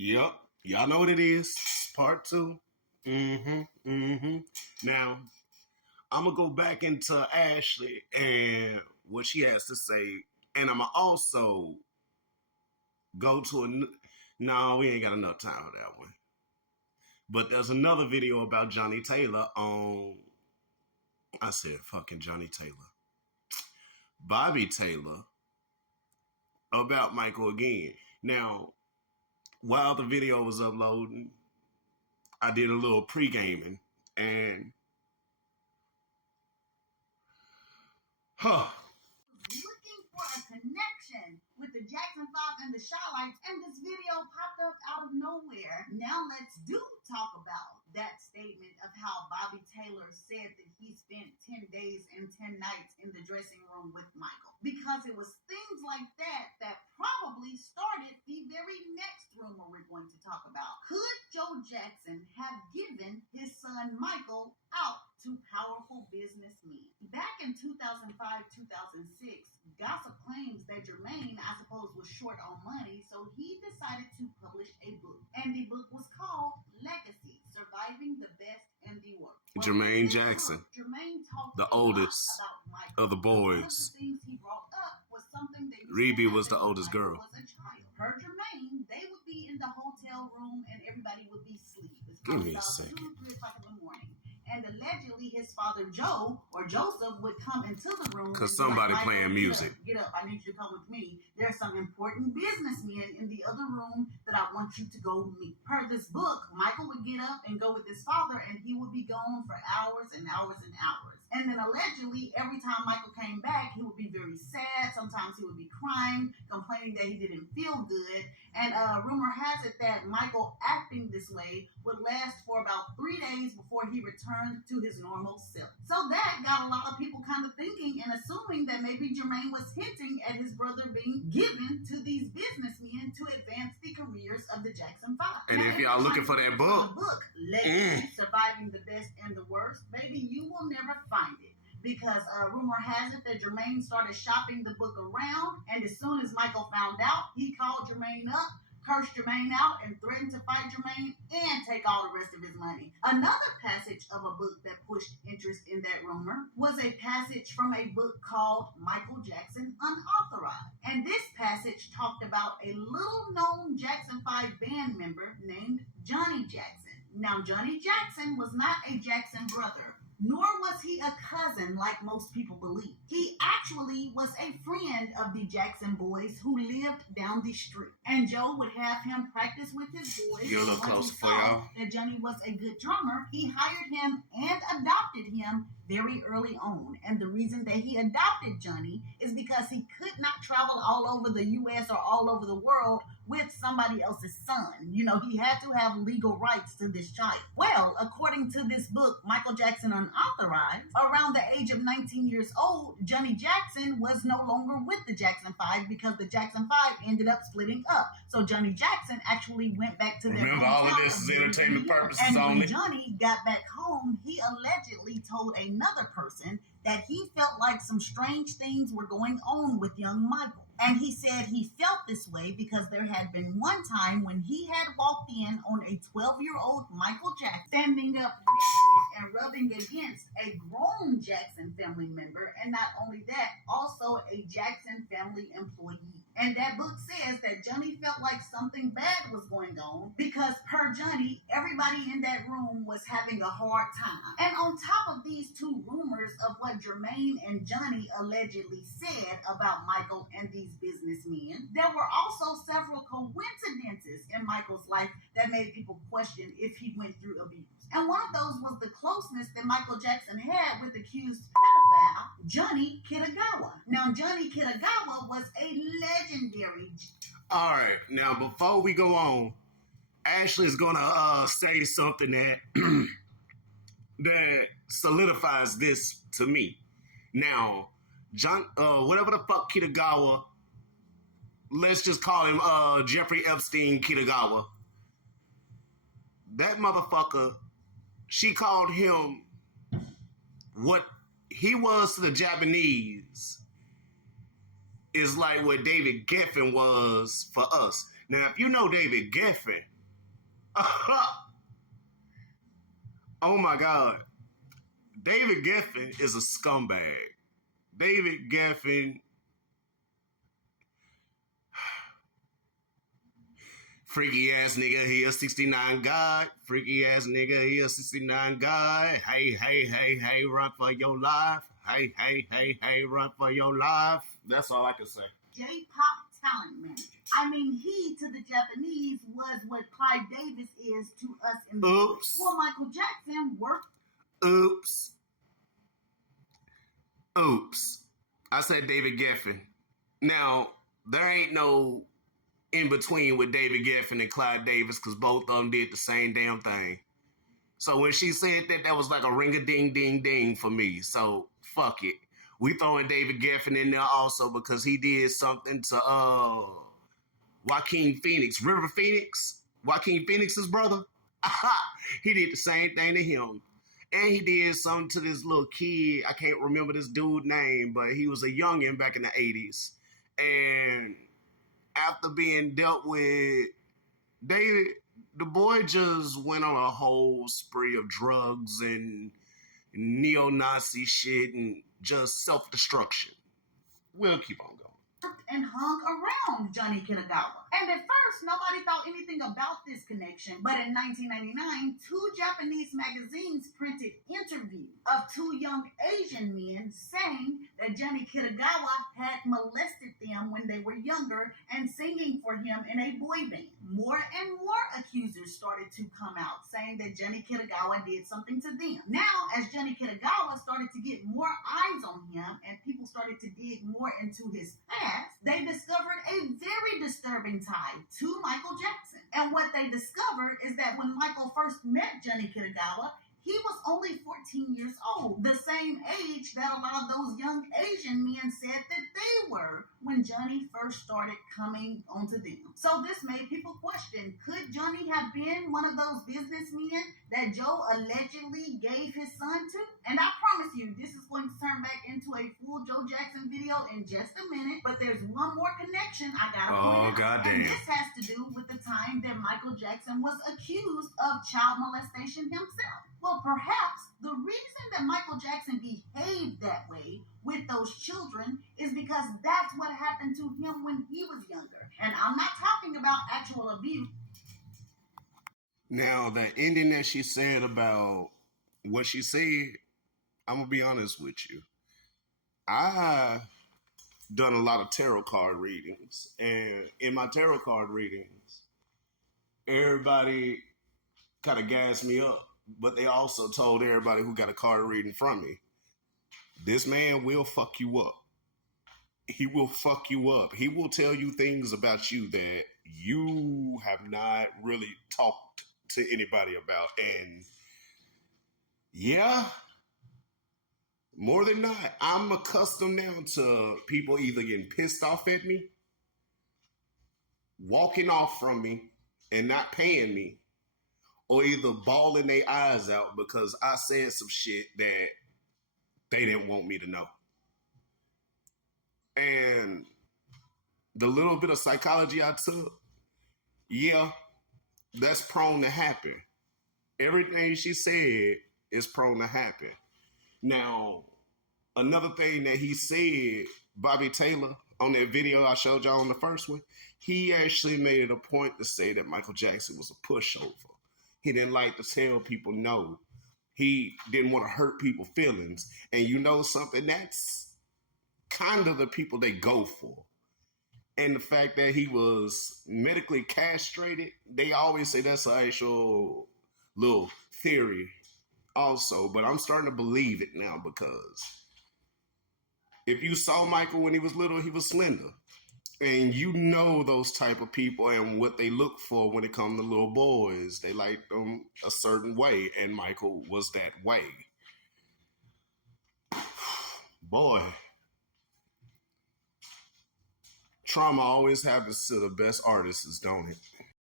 Yep. Y'all know what it is. Part two. Now, I'm going to go back into Ashley and what she has to say. And I'm going to also go to No, we ain't got enough time for that one. But there's another video about Johnny Taylor on... I said fucking Johnny Taylor. Bobby Taylor about Michael again. Now, while the video was uploading, I did a little pre-gaming and looking for a connection with the Jackson 5 and the Chi-Lites, and this video popped up out of nowhere. Now let's talk about that statement of how Bobby Taylor said that he spent 10 days and 10 nights in the dressing room with Michael. Because it was things like that probably started the very next rumor we're going to talk about. Could Joe Jackson have given his son Michael out to powerful businessmen? Back in 2005-2006, gossip claims that Jermaine, I suppose, was short on money, so he decided to publish a book. And the book was called Legacy: Surviving the Best and the Worst. Jermaine Jackson, Jermaine talked the oldest of the boys. One of the things he brought up was something that Reby was the oldest girl. Was a child. Per Jermaine, they would be in the hotel room and everybody would be asleep. Give me a second. 2 or 3 o'clock in the morning. And allegedly his father Joe or Joseph would come into the room because somebody like, playing music. Get up, I need you to come with me. There's some important businessmen in the other room that I want you to go meet. Per this book, Michael would get up and go with his father, and he would be gone for hours and hours and hours. And then allegedly, every time Michael came back, he would be very sad. Sometimes he would be crying, complaining that he didn't feel good. And rumor has it that Michael acting this way would last for about 3 days before he returned to his normal self. So that got a lot of people kind of thinking and assuming that maybe Jermaine was hinting at his brother being given to these businessmen to advance the careers of the Jackson 5. And now, if y'all looking for that book, Legacy: Surviving the Best and the Worst, baby, you will never find it. Because rumor has it that Jermaine started shopping the book around, and as soon as Michael found out, he called Jermaine up, cursed Jermaine out, and threatened to fight Jermaine and take all the rest of his money. Another passage of a book that pushed interest in that rumor was a passage from a book called Michael Jackson Unauthorized. And this passage talked about a little-known Jackson 5 band member named Johnny Jackson. Now, Johnny Jackson was not a Jackson brother, nor was he a cousin like most people believe. He actually was a friend of the Jackson boys who lived down the street. And Joe would have him practice with his boys. You're a little closer for y'all. That Johnny was a good drummer, he hired him and adopted him very early on. And the reason that he adopted Johnny is because he could not travel all over the U.S. or all over the world with somebody else's son. You know, he had to have legal rights to this child. Well, according to this book, Michael Jackson Unauthorized, around the age of 19 years old, Johnny Jackson was no longer with the Jackson 5 because the Jackson 5 ended up splitting up. So Johnny Jackson actually went back to their Remember, all of this is entertainment purposes and only. When Johnny got back home, he allegedly told another person that he felt like some strange things were going on with young Michael. And he said he felt this way because there had been one time when he had walked in on a 12-year-old Michael Jackson standing up naked and rubbing against a grown Jackson family member, and not only that, also a Jackson family employee. And that book says that Johnny felt like something bad was going on because per Johnny, everybody in that room was having a hard time. And on top of these two rumors of what Jermaine and Johnny allegedly said about Michael and these businessmen, there were also several coincidences in Michael's life that made people question if he went through abuse. And one of those was the closeness that Michael Jackson had with accused pedophile Johnny Kitagawa. Now, Johnny Kitagawa was a legendary... All right, now before we go on, Ashley's gonna say something that that solidifies this to me. Now, whatever the fuck Kitagawa, let's just call him Jeffrey Epstein Kitagawa. That motherfucker, she called him what he was to the Japanese is like what David Geffen was for us. Now, if you know David Geffen, oh my God, David Geffen is a scumbag. David Geffen, freaky ass nigga, he a 69 God. Freaky ass nigga, he a 69 God. Hey, hey, hey, hey, run for your life. Hey, hey, hey, hey, run for your life. That's all I can say. J-pop talent manager. I mean, he to the Japanese was what Clive Davis is to us in the Oops. Well, Michael Jackson worked. Oops. Oops. I said David Geffen. Now, there ain't no in between with David Geffen and Clive Davis because both of them did the same damn thing. So when she said that, that was like a ring-a-ding-ding-ding for me. So, fuck it. We throwing David Geffen in there also because he did something to Joaquin Phoenix. River Phoenix? Joaquin Phoenix's brother? He did the same thing to him. And he did something to this little kid. I can't remember this dude's name, but he was a youngin' back in the 80s. And after being dealt with David, the boy just went on a whole spree of drugs and neo-Nazi shit and just self-destruction. We'll keep on going. And hung around Johnny Kitagawa. And at first, nobody thought anything about this connection. But in 1999, two Japanese magazines printed interviews of two young Asian men saying that Johnny Kitagawa had molested them when they were younger and singing for him in a boy band. More and more accusers started to come out saying that Johnny Kitagawa did something to them. Now, as Johnny Kitagawa started to get more eyes on him and people started to dig more into his past, they discovered a very disturbing tie to Michael Jackson. And what they discovered is that when Michael first met Johnny Kitagawa, he was only 14 years old, the same age that a lot of those young Asian men said that they were when Johnny first started coming onto them. So this made people question, could Johnny have been one of those businessmen that Joe allegedly gave his son to? And I promise you, this is going to turn back into a full Joe Jackson video in just a minute, but there's one more connection I gotta point out. Goddamn. And this has to do with the time that Michael Jackson was accused of child molestation himself. Well, perhaps the reason that Michael Jackson behaved that way with those children is because that's what happened to him when he was younger. And I'm not talking about actual abuse. Now, the ending that she said about what she said, I'm going to be honest with you. I done a lot of tarot card readings. And in my tarot card readings, everybody kind of gassed me up. But they also told everybody who got a card reading from me, this man will fuck you up. He will fuck you up. He will tell you things about you that you have not really talked to anybody about. And yeah, more than not, I'm accustomed now to people either getting pissed off at me, walking off from me, and not paying me, or either bawling their eyes out because I said some shit that they didn't want me to know. And the little bit of psychology I took, yeah, that's prone to happen. Everything she said is prone to happen. Now, another thing that he said, Bobby Taylor, on that video I showed y'all on the first one, he actually made it a point to say that Michael Jackson was a pushover. He didn't like to tell people no. He didn't want to hurt people's feelings. And you know something? That's kind of the people they go for. And the fact that he was medically castrated, they always say that's an actual little theory also. But I'm starting to believe it now because if you saw Michael when he was little, he was slender. And you know those type of people and what they look for when it comes to little boys. They like them a certain way, and Michael was that way. Boy, trauma always happens to the best artists, don't it?